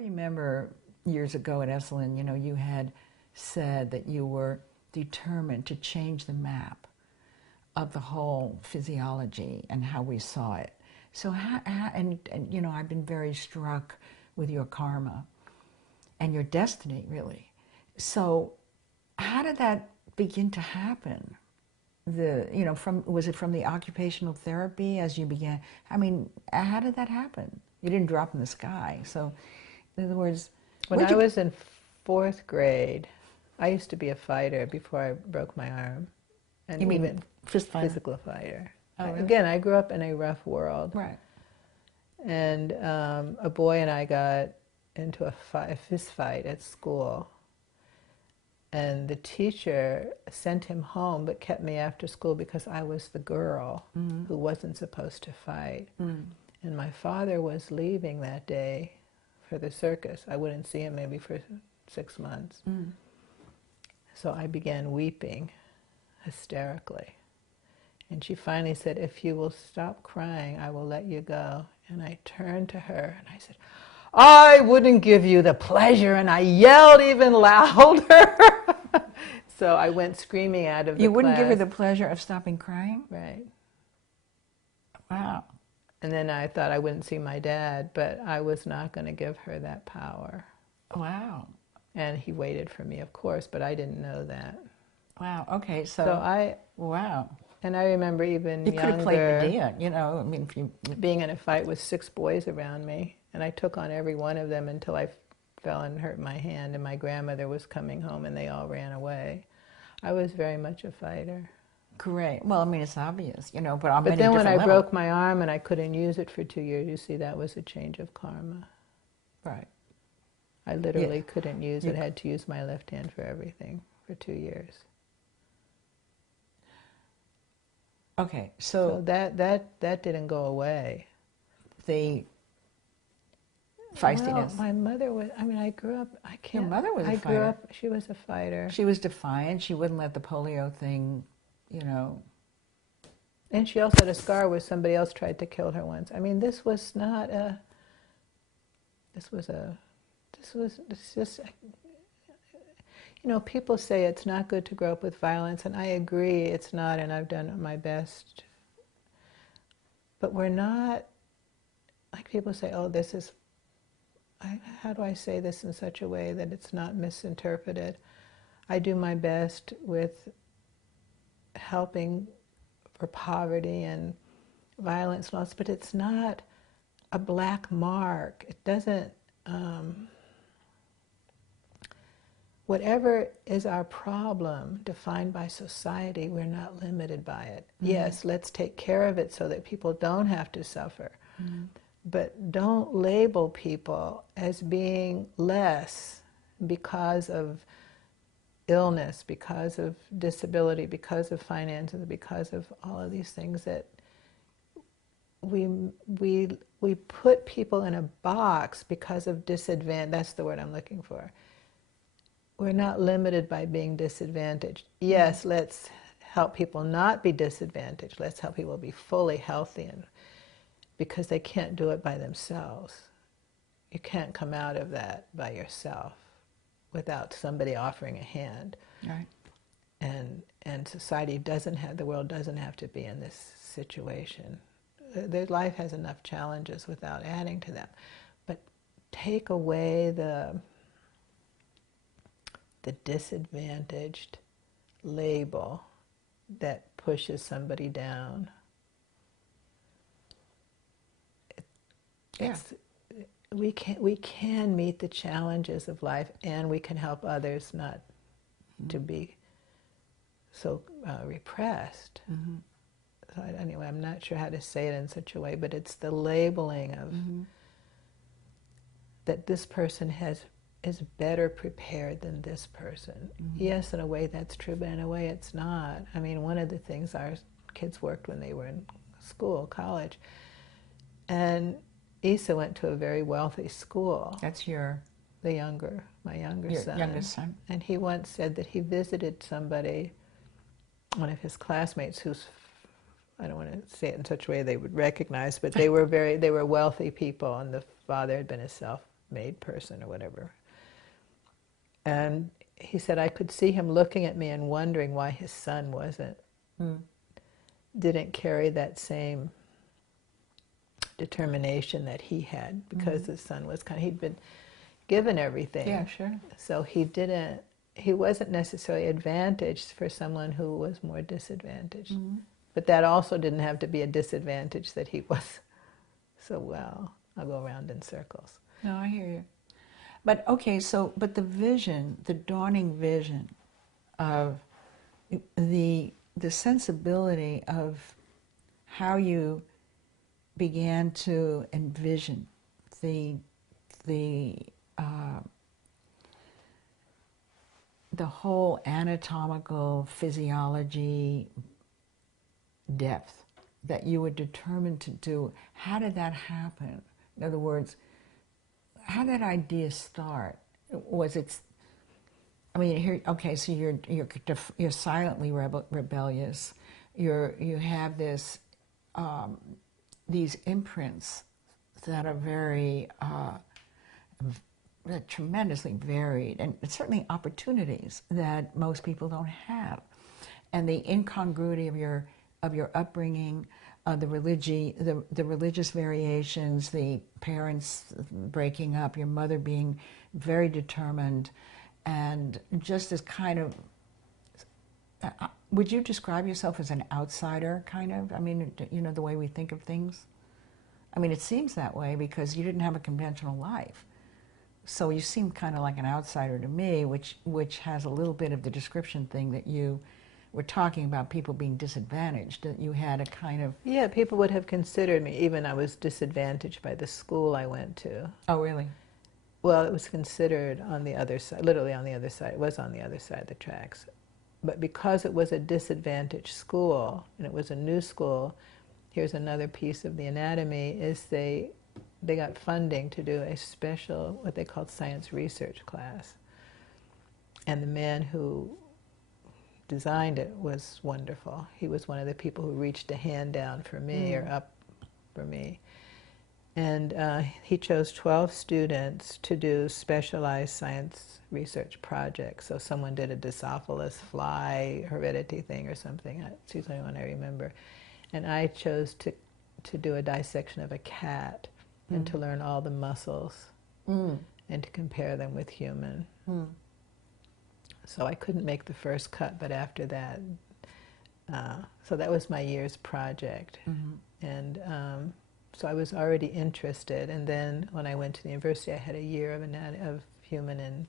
remember years ago at Esalen, you had said that you were determined to change the map of the whole physiology and how we saw it. So, I've been very struck with your karma and your destiny, really. So, how did that begin to happen? Was it from the occupational therapy as you began? I mean, how did that happen? You didn't drop in the sky. So, in other words, when I was in 4th grade, I used to be a fighter before I broke my arm. And you mean even fist fighter? Physical fighter. Oh, really? Again, I grew up in a rough world. Right. And a boy and I got into a fist fight at school. And the teacher sent him home but kept me after school because I was the girl who wasn't supposed to fight. And my father was leaving that day for the circus. I wouldn't see him maybe for 6 months. So I began weeping hysterically. And she finally said, "If you will stop crying, I will let you go." And I turned to her and I said, "I wouldn't give you the pleasure," and I yelled even louder. So I went screaming out of the class. You wouldn't give her the pleasure of stopping crying? Right. Wow. And then I thought I wouldn't see my dad, but I was not going to give her that power. Wow. And he waited for me, of course, but I didn't know that. Wow. Okay. So wow. And I remember even you younger, could have played Medea, I mean, if you being in a fight with 6 boys around me, and I took on every one of them until I fell and hurt my hand, and my grandmother was coming home, and they all ran away. I was very much a fighter. Great. Well, I mean, it's obvious, but on But many then when I different broke my arm and I couldn't use it for 2 years, you see, that was a change of karma. Right. I literally couldn't use it. I had to use my left hand for everything for 2 years. Okay, so that didn't go away. The feistiness. Well, my mother was. I mean, I grew up. I can't. Your mother was a fighter. I grew up. She was a fighter. She was defiant. She wouldn't let the polio thing, And she also had a scar where somebody else tried to kill her once. I mean, this was not a. This was just. People say it's not good to grow up with violence, and I agree it's not, and I've done my best. But we're not, like people say, oh, this is, how do I say this in such a way that it's not misinterpreted? I do my best with helping for poverty and violence loss, but it's not a black mark. It doesn't, whatever is our problem defined by society, we're not limited by it. Yes, let's take care of it so that people don't have to suffer. But don't label people as being less because of illness, because of disability, because of finances, because of all of these things that we put people in a box because of disadvantage. That's the word I'm looking for. We're not limited by being disadvantaged. Yes, let's help people not be disadvantaged. Let's help people be fully healthy, and because they can't do it by themselves. You can't come out of that by yourself without somebody offering a hand. Right. And society doesn't have, the world doesn't have to be in this situation. Their life has enough challenges without adding to them. But take away the disadvantaged label that pushes somebody down. We can meet the challenges of life, and we can help others not to be so repressed. So anyway, I'm not sure how to say it in such a way, but it's the labeling of that this person is better prepared than this person. Yes, in a way that's true, but in a way it's not. I mean, one of the things our kids worked when they were in school, college, and Issa went to a very wealthy school. That's my younger son. Youngest son. And he once said that he visited somebody, one of his classmates who's, I don't want to say it in such a way they would recognize, but they were wealthy people, and the father had been a maid person or whatever. And he said I could see him looking at me and wondering why his son didn't carry that same determination that he had, because his son was he'd been given everything. Yeah, sure. So he wasn't necessarily advantaged for someone who was more disadvantaged. But that also didn't have to be a disadvantage that he was so well. I'll go around in circles. No, I hear you. But okay, but the vision, the dawning vision of the sensibility of how you began to envision the whole anatomical physiology depth that you were determined to do. How did that happen? In other words, how did that idea start? Was it? I mean, here. Okay, so you're silently rebellious. You have this these imprints that are very tremendously varied, and certainly opportunities that most people don't have, and the incongruity of your upbringing, the religious variations, the parents breaking up, your mother being very determined, and just this kind of. Would you describe yourself as an outsider, kind of? I mean, you know, the way we think of things? I mean, it seems that way because you didn't have a conventional life. So you seem kind of like an outsider to me, which has a little bit of the description thing that you were talking about, people being disadvantaged, that you had a kind of... Yeah, people would have considered me, even I was disadvantaged by the school I went to. Oh, really? Well, it was considered on the other side, literally on the other side. It was on the other side of the tracks. But because it was a disadvantaged school, and it was a new school, here's another piece of the anatomy, is they got funding to do a special, what they called science research class. And the man who designed it was wonderful. He was one of the people who reached a hand down for me, or up for me. And he chose 12 students to do specialized science research projects. So someone did a Drosophilus fly heredity thing or something. That's the only one I remember. And I chose to do a dissection of a cat and to learn all the muscles and to compare them with human. So I couldn't make the first cut, but after that, so that was my year's project. And so I was already interested, and then when I went to the university, I had a year of human and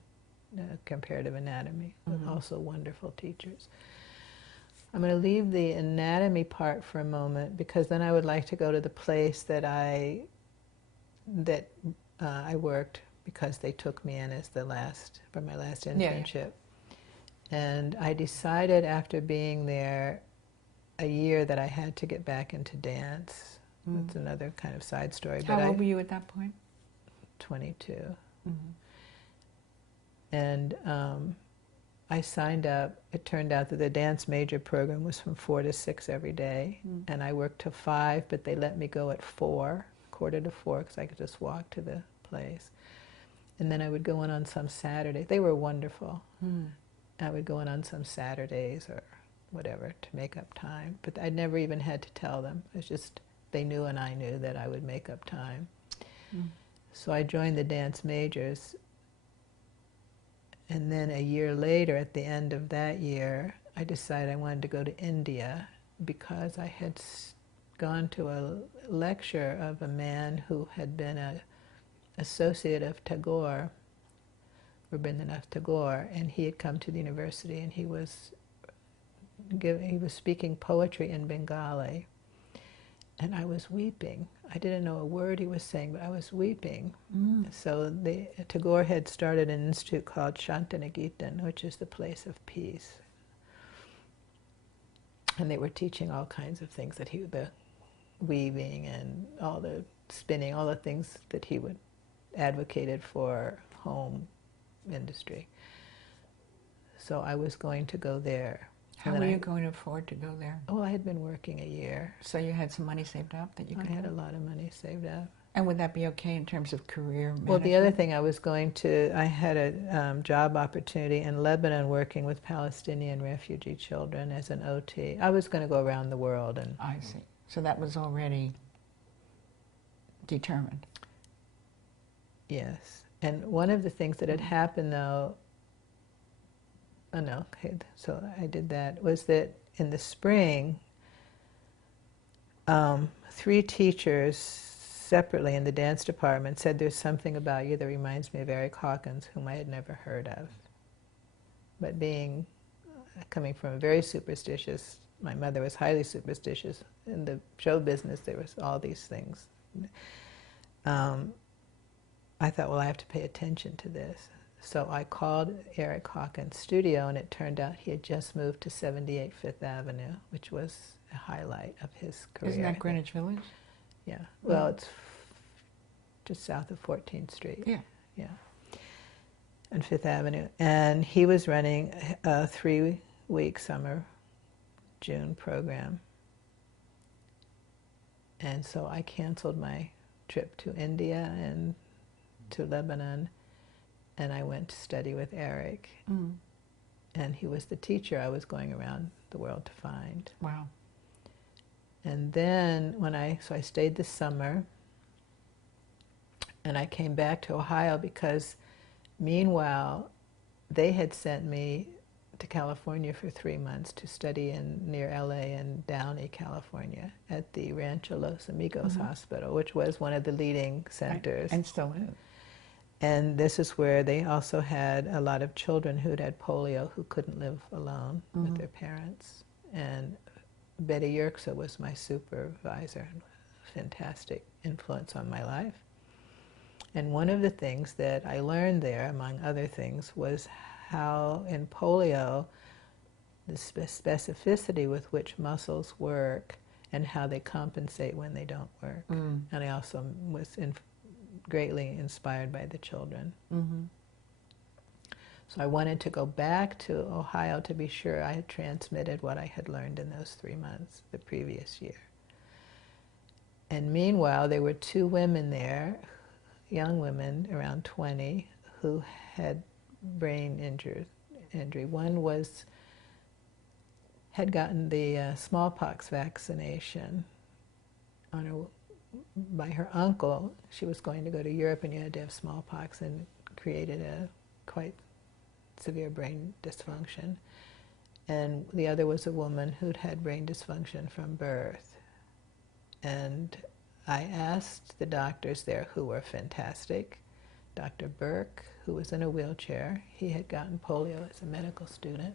comparative anatomy, with also wonderful teachers. I'm going to leave the anatomy part for a moment, because then I would like to go to the place that I worked, because they took me in as for my last internship. And I decided after being there a year that I had to get back into dance. That's another kind of side story. How old were you at that point? 22. And I signed up. It turned out that the dance major program was from 4 to 6 every day. And I worked till 5, but they let me go at 4, quarter to 4, because I could just walk to the place. And then I would go in on some Saturday. They were wonderful. I would go in on some Saturdays or whatever to make up time. But I never even had to tell them. It was just, they knew and I knew that I would make up time. So I joined the dance majors. And then a year later, at the end of that year, I decided I wanted to go to India, because I had gone to a lecture of a man who had been an associate of Tagore, Rabindranath Tagore, and he had come to the university, and he was speaking poetry in Bengali, and I was weeping. I didn't know a word he was saying, but I was weeping. So Tagore had started an institute called Shantiniketan, which is the place of peace. And they were teaching all kinds of things that the weaving and all the spinning, all the things that he would advocated for home industry. So I was going to go there. How were you going to afford to go there? Well, I had been working a year. So you had some money saved up that you could... I had a lot of money saved up. And would that be okay in terms of career management? Well, the other thing I had a job opportunity in Lebanon working with Palestinian refugee children as an OT. I was going to go around the world. And I see. So that was already determined. Yes. And one of the things that had happened, though, oh no, okay, so I did that, was that in the spring, 3 teachers separately in the dance department said, "There's something about you that reminds me of Eric Hawkins, whom I had never heard of." But coming from a very superstitious, my mother was highly superstitious. In the show business, there was all these things. I thought, well, I have to pay attention to this. So I called Eric Hawkins' studio, and it turned out he had just moved to 78 Fifth Avenue, which was a highlight of his career. Isn't that Greenwich Village? Yeah. Well, it's just south of 14th Street. Yeah. Yeah. And Fifth Avenue. And he was running a 3-week summer June program. And so I canceled my trip to India and to Lebanon, and I went to study with Eric. Mm. And he was the teacher I was going around the world to find. Wow. And then so I stayed this summer, and I came back to Ohio because meanwhile they had sent me to California for 3 months to study near LA in Downey, California, at the Rancho Los Amigos Hospital, which was one of the leading centers. And still is. And this is where they also had a lot of children who'd had polio who couldn't live alone with their parents. And Betty Yerxa was my supervisor, fantastic influence on my life. And one of the things that I learned there, among other things, was how in polio, the specificity with which muscles work and how they compensate when they don't work. And I also was greatly inspired by the children. So I wanted to go back to Ohio to be sure I had transmitted what I had learned in those 3 months the previous year. And meanwhile, there were 2 women there, young women around 20, who had brain injury. One had gotten the smallpox vaccination by her uncle. She was going to go to Europe, and you had to have smallpox, and created a quite severe brain dysfunction. And the other was a woman who'd had brain dysfunction from birth. And I asked the doctors there, who were fantastic, Dr. Burke, who was in a wheelchair. He had gotten polio as a medical student.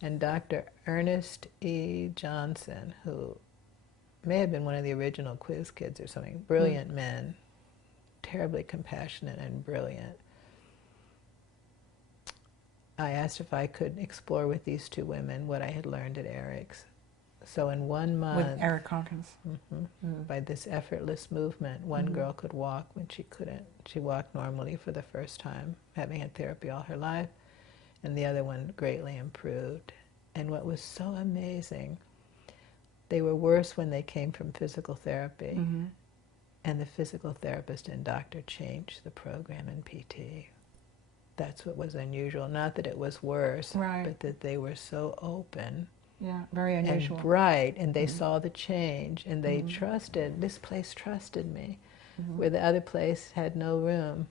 And Dr. Ernest E. Johnson, who may have been one of the original quiz kids or something. Brilliant men, terribly compassionate and brilliant. I asked if I could explore with these 2 women what I had learned at Eric's. So in 1 month... With Eric Hawkins? By this effortless movement, one girl could walk when she couldn't. She walked normally for the first time, having had therapy all her life, and the other one greatly improved. And what was so amazing, they were worse when they came from physical therapy, and the physical therapist and doctor changed the program in PT. That's what was unusual. Not that it was worse, but that they were so open. Yeah, very unusual. And bright, and they saw the change, and they trusted, this place trusted me, where the other place had no room